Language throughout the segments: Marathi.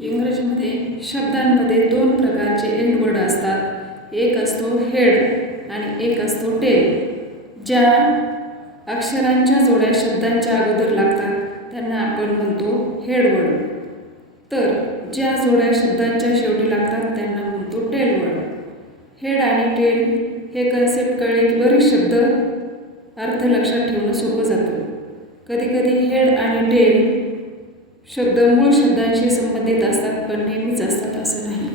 इंग्रजीमध्ये शब्दांमध्ये दोन प्रकारचे एंडवर्ड असतात. एक असतो हेड आणि एक असतो टेल ज्या अक्षरांच्या जोड्या शब्दांच्या अगोदर लागतात. त्यांना आपण म्हणतो हेडवर्ड तर ज्या जोड्या शब्दांच्या शेवटी लागतात त्यांना म्हणतो टेलवर्ड हेड आणि टेल हे कन्सेप्ट कळले की बरेच शब्द अर्थ लक्षात ठेवणं सोपं जातं. कधीकधी हेड आणि टेल शब्द मूळ शब्दांशी संबंधित असतात पण नेहमीच असतात असं नाही.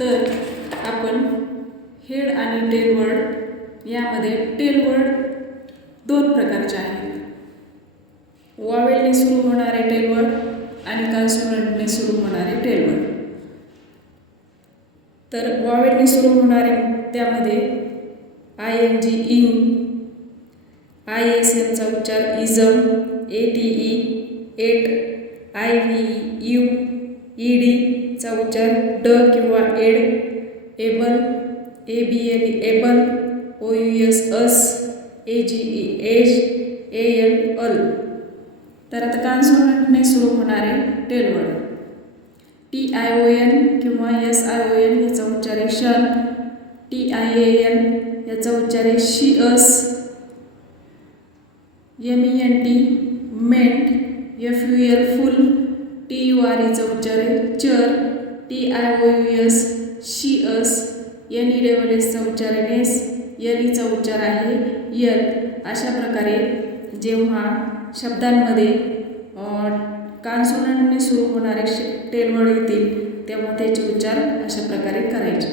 तर आपण हेड आणि टेल वर्ड यामध्ये टेल वर्ड दोन प्रकारचे आहेत. वावेलने सुरू होणारे टेल वर्ड आणि कॉन्सोनंटने सुरू होणारे टेल वर्ड. तर वावेलने सुरू होणारे त्यामध्ये I N G ing I S एमचा उच्चार ism A T E ate I V U E डीचा उच्चार ड किंवा ed able A B L able O U S ous A G E age A L. Al तर आता कान्सोनंटने सुरू होणारे tail word T I O N किंवा एस आय ओ एन याचा उच्चार आहे शन टी आय ए एन याचा उच्चार आहे shus. M E N T ment. F U L full T U R Icha उच्चार आहे. Cher T I O U S shus N E double एसचा उच्चार आहे. एस एल ईचा उच्चार आहे. यल अशा प्रकारे जेव्हा शब्दांमध्ये कान्सोनंटने सुरू होणारे टेलवड येतील तेव्हा त्याचे उच्चार अशा प्रकारे करायचे.